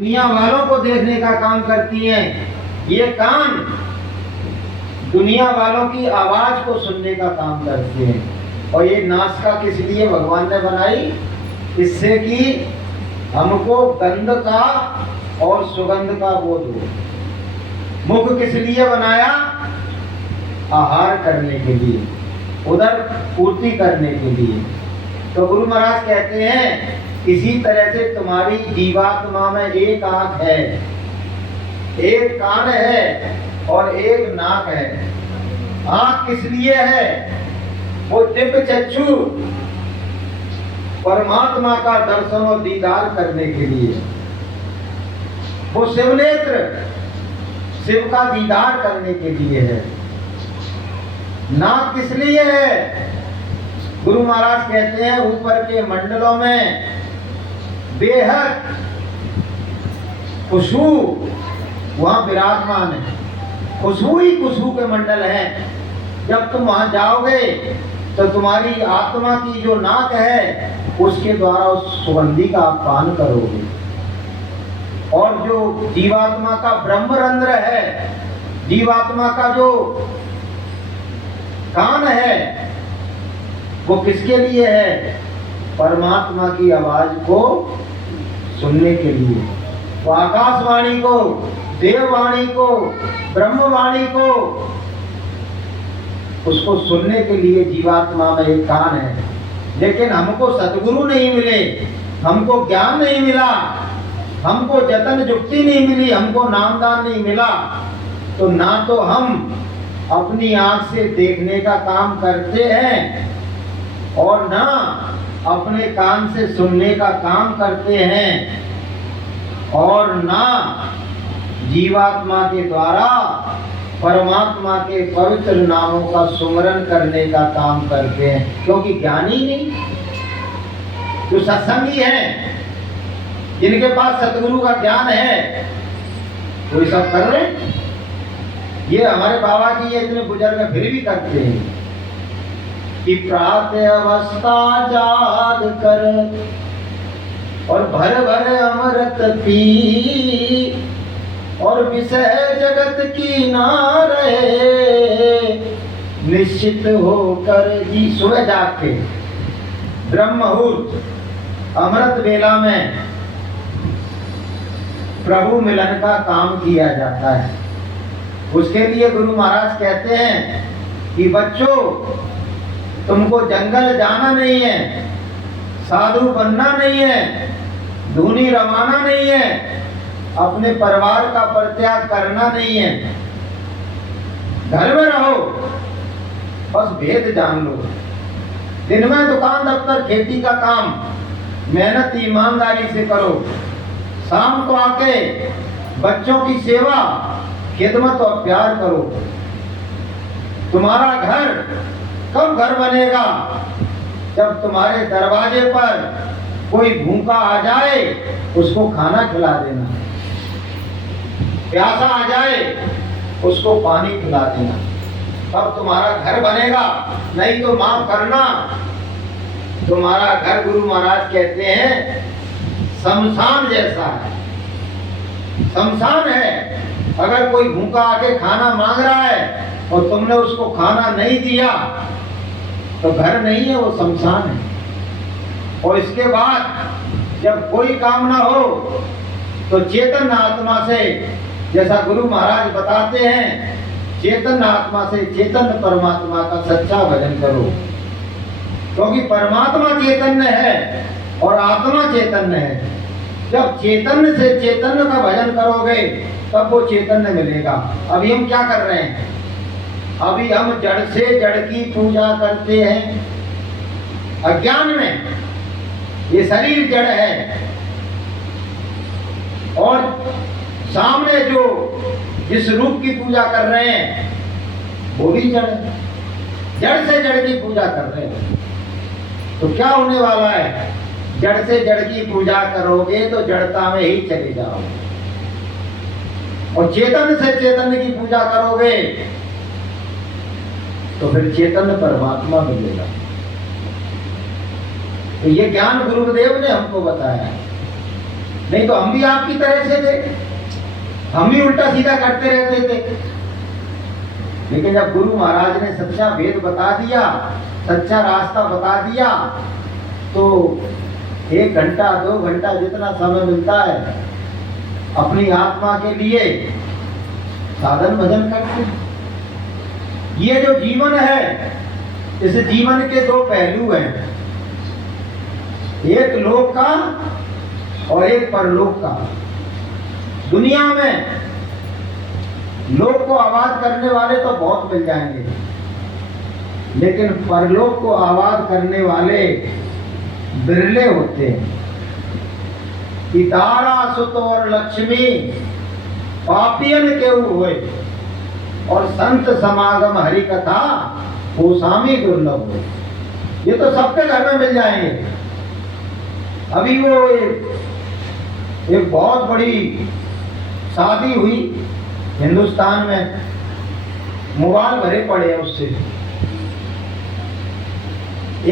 दुनिया वालों को देखने का काम करती हैं। ये कान दुनिया वालों की आवाज को सुनने का काम करते हैं। और ये नासिका किस लिए भगवान ने बनाई? इससे कि हमको गंध का और सुगंध का बोध हो। मुख किस लिए बनाया? आहार करने के लिए, उदर पूर्ति करने के लिए। तो गुरु महाराज कहते हैं इसी तरह से तुम्हारी जीवात्मा में एक आंख है, एक कान है और एक नाक है। आंख किस लिए है? वो दिव्य चक्षु परमात्मा का दर्शन और दीदार करने के लिए। वो शिव नेत्र शिव का दीदार करने के लिए है। नाक किस लिए है? गुरु महाराज कहते हैं ऊपर के मंडलों में बेहद खुशबू वहां विराजमान है। खुशबू ही खुशबू के मंडल हैं। जब तुम वहां जाओगे तो तुम्हारी आत्मा की जो नाक है उसके द्वारा उस सुगंधी का आप पान करोगे। और जो जीवात्मा का ब्रह्मरंध्र है, जीवात्मा का जो कान है, वो किसके लिए है? परमात्मा की आवाज को सुनने के लिए। वो आकाशवाणी को, देववाणी को, ब्रह्मवाणी को, उसको सुनने के लिए जीवात्मा में एक कान है। लेकिन हमको सद्गुरु नहीं मिले, हमको ज्ञान नहीं मिला, हमको जतन जुक्ति नहीं मिली, हमको नामदान नहीं मिला, तो ना तो हम अपनी आंख से देखने का काम करते हैं और ना अपने कान से सुनने का काम करते हैं और ना जीवात्मा के द्वारा परमात्मा के पवित्र नामों का सुमरन करने का काम करते हैं। क्योंकि ज्ञानी नहीं, जो सत्संगी हैं, जिनके पास सतगुरु का ज्ञान है, वो ये सब कर रहे हैं। ये हमारे बाबा जी ये इतने बुजुर्ग फिर भी करते हैं कि प्रातः अवस्था जाग कर और भर भर अमृत पी और विषय जगत की ना रहे, निश्चित होकर जी। सुबह जाग के ब्रह्म मुहूर्त अमृत वेला में प्रभु मिलन का काम किया जाता है। उसके लिए गुरु महाराज कहते हैं कि बच्चों, तुमको जंगल जाना नहीं है, साधु बनना नहीं है, धूनी रमाना नहीं है, अपने परिवार का परित्याग करना नहीं है। घर में रहो, बस भेद जान लो। दिन में दुकान दफ्तर खेती का काम मेहनत ईमानदारी से करो। शाम को आके बच्चों की सेवा, खिदमत और प्यार करो। तुम्हारा घर कब घर बनेगा? जब तुम्हारे दरवाजे पर कोई भूखा आ जाए, उसको खाना खिला देना। प्यासा आ जाए, उसको पानी पिला देना, तब तुम्हारा घर बनेगा। नहीं तो माफ करना, तुम्हारा घर गुरु महाराज कहते हैं शमशान जैसा है। शमशान है। अगर कोई भूखा आके खाना मांग रहा है और तुमने उसको खाना नहीं दिया तो घर नहीं है, वो शमशान है। और इसके बाद जब कोई काम ना हो तो चेतन आत्मा से, जैसा गुरु महाराज बताते हैं, चेतन आत्मा से चेतन परमात्मा का सच्चा भजन करो। क्योंकि परमात्मा चैतन्य है और आत्मा चैतन्य है। जब चैतन्य से चैतन्य का भजन करोगे तब वो चैतन्य मिलेगा। अभी हम क्या कर रहे हैं? अभी हम जड़ से जड़ की पूजा करते हैं अज्ञान में। ये शरीर जड़ है और सामने जो जिस रूप की पूजा कर रहे हैं वो भी जड़ है। जड़ से जड़ की पूजा कर रहे हैं तो क्या होने वाला है? जड़ से जड़ की पूजा करोगे तो जड़ता में ही चले जाओगे, और चेतन से चेतन की पूजा करोगे तो फिर चेतन परमात्मा मिलेगा। तो ये ज्ञान गुरुदेव ने हमको बताया। नहीं तो हम भी आपकी तरह से थे, हम भी उल्टा सीधा करते रहते थे। लेकिन जब गुरु महाराज ने सच्चा वेद बता दिया, सच्चा रास्ता बता दिया, तो 1 घंटा 2 घंटा जितना समय मिलता है अपनी आत्मा के लिए साधन भजन करते हैं। ये जो जीवन है, इस जीवन के 2 पहलू हैं, एक लोक का और एक परलोक का। दुनिया में लोक को आबाद करने वाले तो बहुत मिल जाएंगे, लेकिन परलोक को आबाद करने वाले बिरले होते हैं। कि तारा सुत और लक्ष्मी पापियन के हुए और संत समागम हरि कथा गोस्वामी दुर्लभ हो। ये तो सबके घर में मिल जाएंगे। अभी वो एक बहुत बड़ी शादी हुई हिंदुस्तान में, मोबाइल भरे पड़े हैं उससे।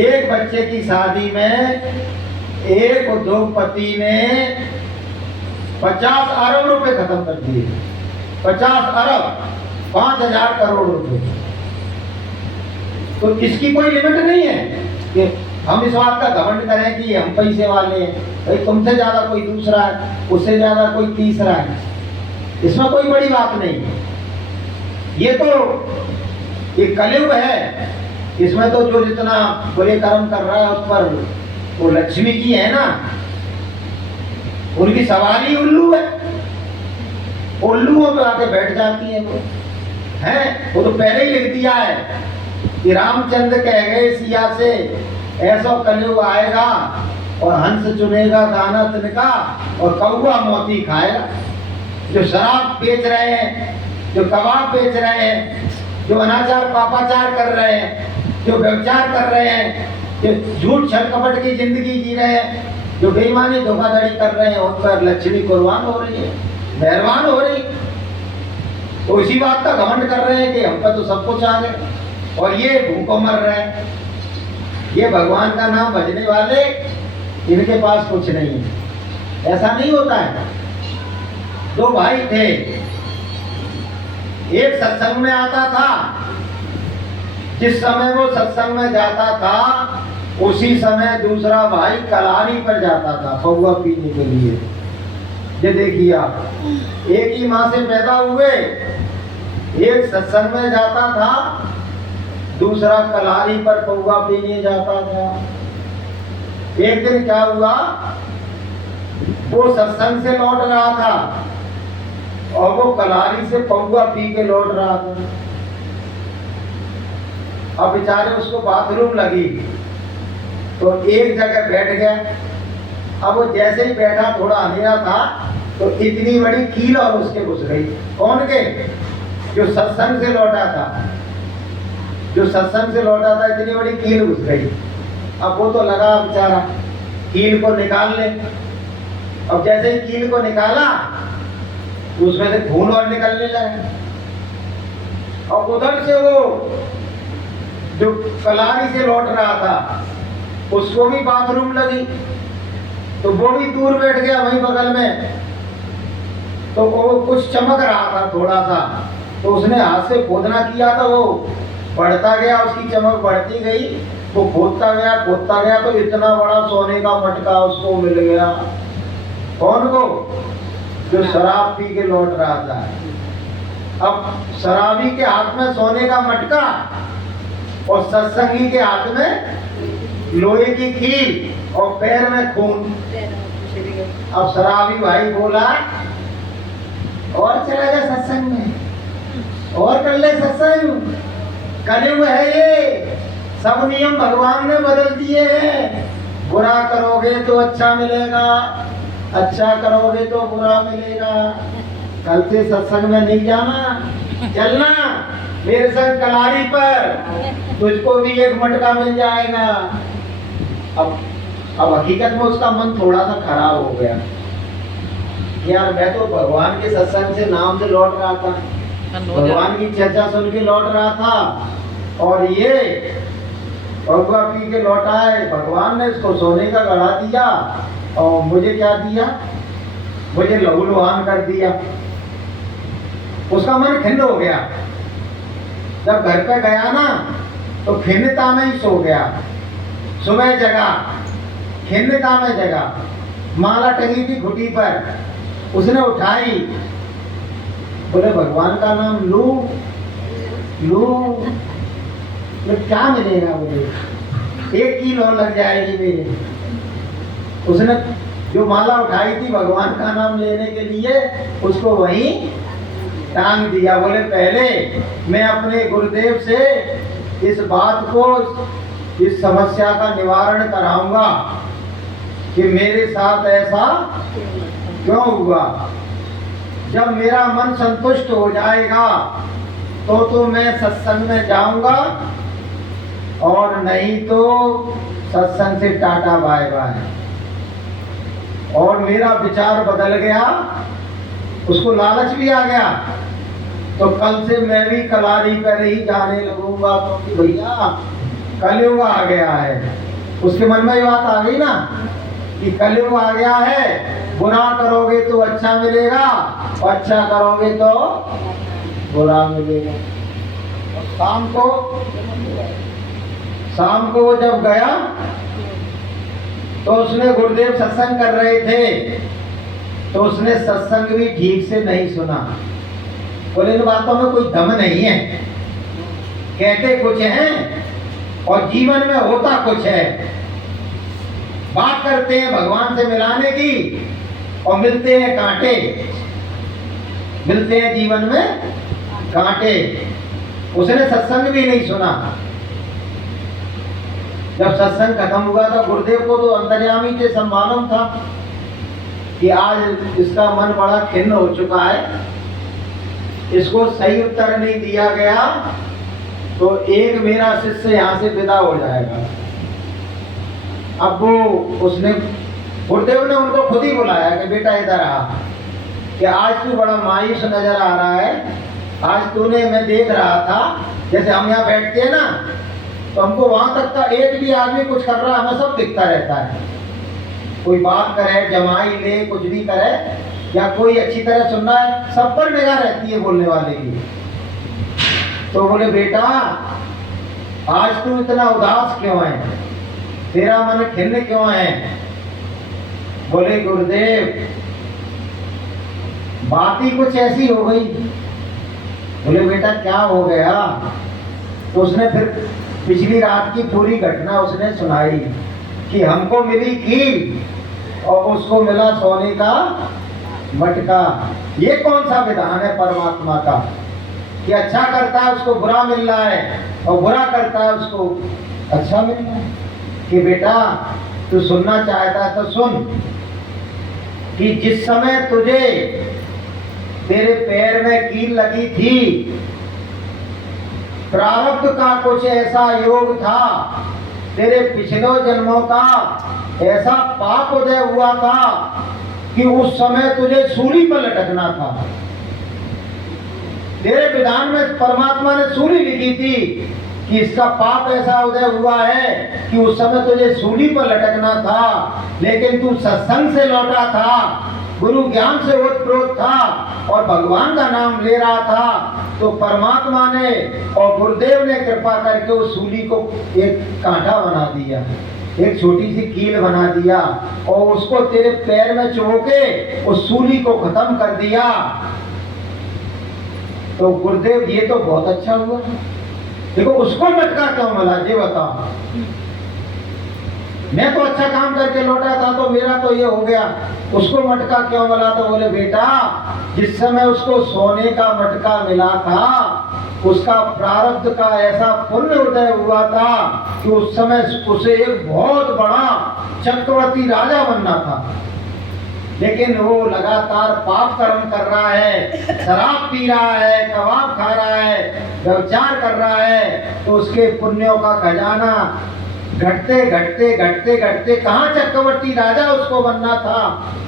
एक बच्चे की शादी में एक उद्योगपति ने 50 अरब रुपए खत्म कर दिए। 50 अरब 5,000 करोड़ रुपए। तो इसकी कोई लिमिट नहीं है कि हम इस बात का घमंड करें कि हम पैसे वाले हैं, भाई तुमसे ज्यादा कोई दूसरा है, उससे ज्यादा कोई तीसरा है। इसमें कोई बड़ी बात नहीं। ये तो एक कलयुग है, इसमें तो जो जितना बुरे कर्म कर रहा है उस पर वो लक्ष्मी की है ना, उनकी सवारी उल्लू है, उल्लुओं पे आके बैठ जाती है वो है। वो तो पहले ही लिख दिया है कि रामचंद्र कह गए सिया से, ऐसा कलयुग आएगा और हंस चुनेगा दाना तिनका और कौवा मोती खाएगा। जो शराब बेच रहे हैं, जो कबाब बेच रहे हैं, जो अनाचार पापाचार कर रहे हैं, जो व्यभिचार कर रहे हैं, जो झूठ छल कपट की जिंदगी जी रहे हैं, जो बेईमानी धोखाधड़ी कर रहे हैं, उन पर लक्ष्मी कुर्बान हो रही है, मेहरबान हो रही। तो इसी बात का घमंड कर रहे हैं कि हम पर तो सब कुछ आ गए और ये भूखों मर रहे हैं। ये भगवान का नाम भजने वाले, इनके पास कुछ नहीं है। ऐसा नहीं होता है। 2 भाई थे, एक सत्संग में आता था, जिस समय वो सत्संग में जाता था उसी समय दूसरा भाई कलारी पर जाता था पौवा पीने के लिए। ये देखिए आप, एक ही माँ से पैदा हुए, एक सत्संग में जाता था, दूसरा कलारी पर पौवा पीने जाता था। एक दिन क्या हुआ, वो सत्संग से लौट रहा था और वो कलारी से पौवा पी के लौट रहा था। अब बेचारे उसको बाथरूम लगी तो एक जगह बैठ गया। अब वो जैसे ही बैठा, थोड़ा अंधेरा था, तो इतनी बड़ी कील और उसके घुस गई। कौन के? जो सत्संग से लौटा था, जो सत्संग से लौटा था, इतनी बड़ी कील घुस गई। अब वो तो लगा बेचारा कील को निकाल ले। अब जैसे ही कील को निकाला, उसमें से खून और निकलने लगा। और उधर से वो जो कलारी से लौट रहा था, उसको भी बाथरूम लगी, तो वो भी दूर बैठ गया वहीं बगल में। तो वो कुछ चमक रहा था थोड़ा सा, तो उसने हाथ से खोदना किया, तो वो बढ़ता गया, उसकी चमक बढ़ती गई। वो खोदता गया तो इतना बड़ा सोने का मटका उसको मिल गया। कौन को? जो शराब पी के लौट रहा था। अब शराबी के हाथ में सोने का मटका और सत्संगी के हाथ में लोहे की कील और पैर में खून। अब शराबी भाई बोला, और चला जा सत्संग में, और कर ले सत्संग। कलयुग है ये, सब नियम भगवान ने बदल दिए हैं। बुरा करोगे तो अच्छा मिलेगा, अच्छा करोगे तो बुरा मिलेगा। कल से सत्संग में नहीं जाना, चलना मेरे संग कलारी पर, तुझको भी एक मटका मिल जाएगा। अब हकीकत में उसका मन थोड़ा सा खराब हो गया। यार मैं तो भगवान के सत्संग से नाम से लौट रहा था, भगवान की चर्चा सुन के लौट रहा था, और ये पौवा पी के लौटा है। भगवान ने इसको सोने का गढ़ा दिया और मुझे क्या दिया? मुझे लहूलुहान कर दिया। उसका मन खिन्न हो गया। जब घर पे गया ना तो खिन्नता में ही सो गया। सुबह जगा, खिन्नता में जगा, माला टंगी थी घुटी पर, उसने उठाई, बोले भगवान का नाम लू लू, तो क्या मिलेगा मुझे, 1 कील और लग जाएगी मेरे। उसने जो माला उठाई थी भगवान का नाम लेने के लिए, उसको वहीं टांग दिया। बोले पहले मैं अपने गुरुदेव से इस बात को, इस समस्या का निवारण कराऊंगा कि मेरे साथ ऐसा क्यों हुआ। जब मेरा मन संतुष्ट हो जाएगा तो मैं सत्संग में जाऊंगा, और नहीं तो सत्संग से टाटा बाय बाय। और मेरा विचार बदल गया, उसको लालच भी आ गया, तो कल से मैं भी कलारी पर ही जाने लगूंगा, क्योंकि भैया कलयुग आ गया है। उसके मन में ये बात आ गई ना कि कलयुग आ गया है, बुरा करोगे तो अच्छा मिलेगा, और अच्छा करोगे तो बुरा मिलेगा। और शाम को वो जब गया तो उसने, गुरुदेव सत्संग कर रहे थे, तो उसने सत्संग भी ठीक से नहीं सुना। बोले इन बातों में कोई दम नहीं है, कहते कुछ हैं और जीवन में होता कुछ है। बात करते हैं भगवान से मिलाने की और मिलते हैं कांटे, मिलते हैं जीवन में कांटे। उसने सत्संग भी नहीं सुना। जब सत्संग खत्म हुआ था, गुरुदेव को तो अंतर्यामी थे, सब मालूम था कि आज इसका मन बड़ा खिन्न हो चुका है, इसको सही उत्तर नहीं दिया गया तो एक मेरा शिष्य यहाँ से विदा हो जाएगा। अब वो उसने, गुरुदेव ने उनको खुद ही बुलाया कि बेटा इधर आ, कि आज तू बड़ा मायूस नजर आ रहा है। आज तूने, मैं देख रहा था, जैसे हम यहाँ बैठते हैं ना, तो हमको वहां तक का एक भी आदमी कुछ कर रहा है, हमें सब दिखता रहता है। कोई बात करे, जमाई ले, कुछ भी करे, या कोई अच्छी तरह सुन रहा है, सब पर निगाह रहती है बोलने वाले की। तो बोले बेटा आज तू इतना उदास क्यों है, तेरा मन खिन्न क्यों है। बोले गुरुदेव बात ही कुछ ऐसी हो गई। बोले बेटा क्या हो गया। तो उसने फिर पिछली रात की पूरी घटना उसने सुनाई कि हमको मिली कील और उसको मिला सोने का मटका। ये कौन सा विधान है परमात्मा का कि अच्छा करता है उसको बुरा मिल रहा है, और बुरा करता है उसको अच्छा मिल रहा है। कि बेटा तू सुनना चाहता है तो सुन, कि जिस समय तुझे, तेरे पैर में कील लगी थी, प्रारब्ध का कुछ ऐसा योग था, तेरे पिछले जन्मों का ऐसा पाप उदय हुआ था कि उस समय तुझे सूली पर लटकना था। तेरे विधान में परमात्मा ने सूली लिखी थी कि इसका पाप ऐसा उदय हुआ है कि उस समय तुझे सूली पर लटकना था, लेकिन तू सत्संग से लौटा था, गुरु ज्ञान से ओतप्रोत था और भगवान का नाम ले रहा था, तो परमात्मा ने और गुरुदेव ने कृपा करके उस सूली को एक कांटा बना दिया, एक छोटी सी कील बना दिया, और उसको तेरे पैर में चुभो के उस सूली को खत्म कर दिया। तो गुरुदेव ये तो बहुत अच्छा हुआ। देखो उसको मटका क्यों मिला ये बताओ। मैं तो अच्छा काम करके लौटा था तो मेरा तो ये हो गया, उसको मटका क्यों मिला। तो बोले बेटा जिस समय उसको सोने का मटका मिला था, उसका प्रारब्ध का ऐसा पुण्य उदय हुआ था कि उस समय उसे एक बहुत बड़ा चक्रवर्ती राजा बनना था, लेकिन वो लगातार पाप कर्म कर रहा है, शराब पी रहा है, कबाब खा रहा है, व्यभिचार कर रहा है, तो उसके पुण्यों का खजाना घटते घटते घटते घटते कहाँ चक्रवर्ती राजा उसको बनना था,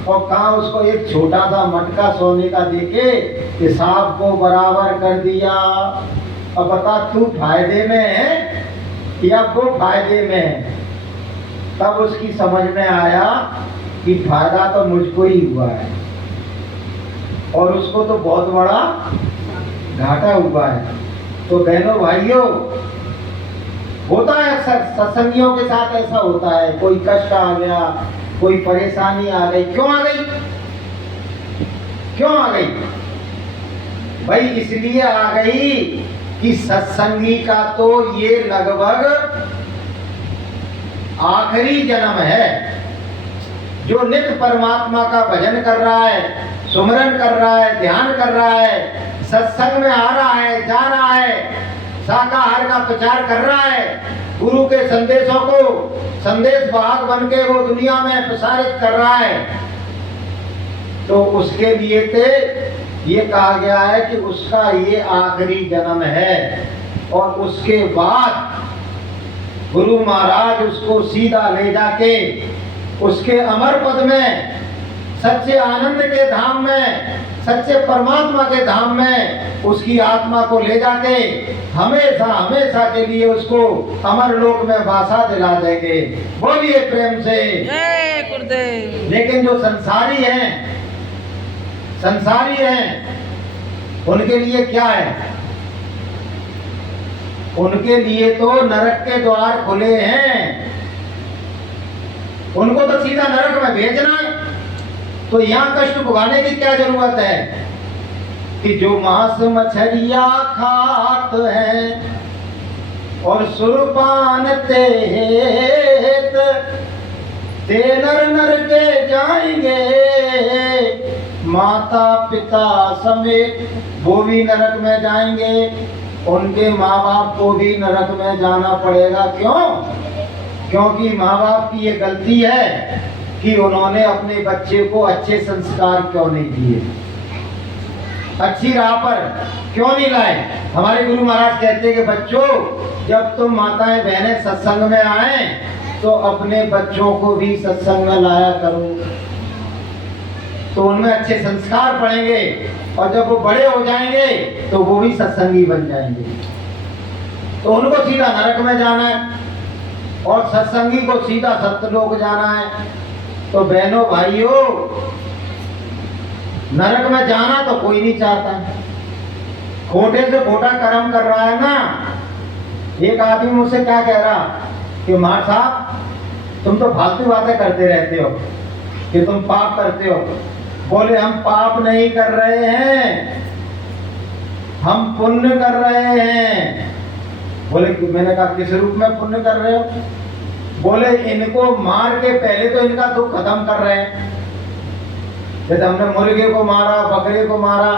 और कहाँ उसको एक छोटा सा मटका सोने का देके हिसाब को बराबर कर दिया। अब बता तू फायदे में है या वो फायदे में है। तब उसकी समझ में आया कि फायदा तो मुझको ही हुआ है, और उसको तो बहुत बड़ा घाटा हुआ है। तो बहनों भाइयों, होता है अक्सर सत्संगियों के साथ ऐसा होता है, कोई कष्ट आ गया, कोई परेशानी आ गई। क्यों आ गई? क्यों आ गई भाई? इसलिए आ गई कि सत्संगी का तो ये लगभग आखिरी जन्म है। जो नित्य परमात्मा का भजन कर रहा है, सुमरन कर रहा है, ध्यान कर रहा है, सत्संग में आ रहा है, जा रहा है, शाकाहार का प्रचार कर रहा है, गुरु के संदेशों को संदेश वाहक बन के वो दुनिया में प्रसारित कर रहा है, तो उसके लिए तो ये कहा गया है कि उसका ये आखिरी जन्म है। और उसके बाद गुरु महाराज उसको सीधा ले जाके उसके अमर पद में, सच्चे आनंद के धाम में, सच्चे परमात्मा के धाम में उसकी आत्मा को ले जाके हमेशा हमेशा के लिए उसको अमर लोक में वासा दिला देंगे। बोलिए प्रेम से जय गुरुदेव। लेकिन जो संसारी हैं, उनके लिए क्या है? उनके लिए तो नरक के द्वार खुले हैं। उनको तो सीधा नरक में भेजना है। तो यहाँ कष्ट भुगाने की क्या जरूरत है? कि जो मांस मछलिया खात हैं और सुरपान ते नर के जाएंगे, माता पिता समेत वो भी नरक में जाएंगे, उनके माँ बाप को भी नरक में जाना पड़ेगा। क्यों? क्योंकि माँ बाप की ये गलती है कि उन्होंने अपने बच्चे को अच्छे संस्कार क्यों नहीं दिए, अच्छी राह पर क्यों नहीं लाए। हमारे गुरु महाराज कहते हैं कि बच्चों, जब तुम माताएं बहनें सत्संग में आए तो अपने बच्चों को भी सत्संग में लाया करो, तो उनमें अच्छे संस्कार पड़ेंगे और जब वो बड़े हो जाएंगे तो वो भी सत्संगी बन जाएंगे। तो उनको सीधा नरक में जाना है और सत्संगी को सीधा सत्यलोक जाना है। तो बहनों भाइयों, नरक में जाना तो कोई नहीं चाहता। खोटे से खोटा कर्म कर रहा है ना। एक आदमी मुझसे क्या कह रहा कि मां साहब, तुम तो फालतू बातें करते रहते हो कि तुम पाप करते हो। बोले हम पाप नहीं कर रहे हैं, हम पुण्य कर रहे हैं। बोले मैंने कहा किस रूप में पुण्य कर रहे हो? बोले इनको मार के पहले तो इनका दुख खत्म कर रहे हैं। जैसे हमने मुर्गे को मारा, बकरे को मारा,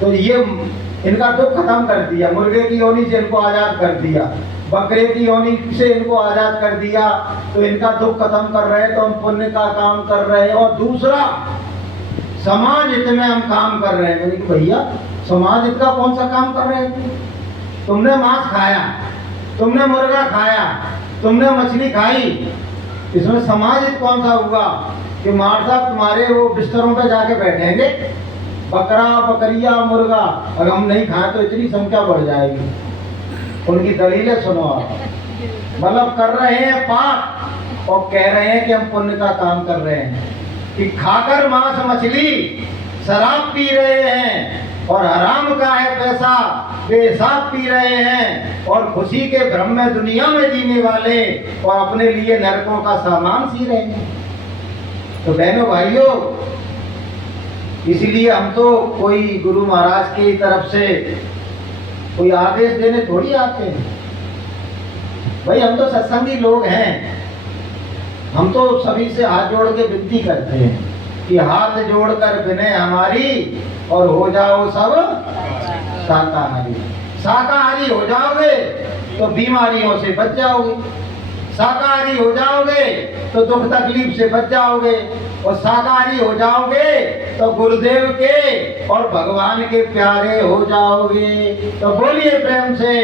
तो ये इनका दुख खत्म कर दिया। मुर्गे की योनि से इनको आजाद कर दिया, बकरे की योनि से इनको आजाद कर दिया, तो इनका दुख खत्म कर रहे हैं। तो हम पुण्य का काम कर रहे हैं। और दूसरा, समाज हित में हम काम कर रहे हैं। मैंने कहा भैया, समाज हित का कौन सा काम कर रहे हैं? तुमने मांस खाया, तुमने मुर्गा खाया, तुमने मछली खाई, इसमें समाज हित कौन सा हुआ? कि मार साहब तुम्हारे वो बिस्तरों पे जाके बैठेंगे, बकरा बकरिया मुर्गा, और हम नहीं खाएं तो इतनी संख्या बढ़ जाएगी। उनकी दलीलें सुनो आप। मतलब कर रहे हैं पाप और कह रहे हैं कि हम पुण्य का काम कर रहे हैं। कि खाकर मांस मछली शराब पी रहे हैं और हराम का है पैसा बेहिसाब पी रहे हैं, और खुशी के भ्रम में दुनिया में जीने वाले और अपने लिए नरकों का सामान सी रहे हैं। तो बहनों भाइयों, इसलिए हम तो कोई गुरु महाराज की तरफ से कोई आदेश देने थोड़ी आते हैं भाई। हम तो सत्संगी लोग हैं। हम तो सभी से हाथ जोड़ के विनती करते हैं कि हाथ जोड़कर विनय हमारी और हो जाओ सब शाकाहारी। शाकाहारी हो जाओगे तो बीमारियों से बच जाओगे, शाकाहारी हो जाओगे तो दुख तकलीफ से बच जाओगे, और शाकाहारी हो जाओगे तो गुरुदेव के और भगवान के प्यारे हो जाओगे। तो बोलिए प्रेम से।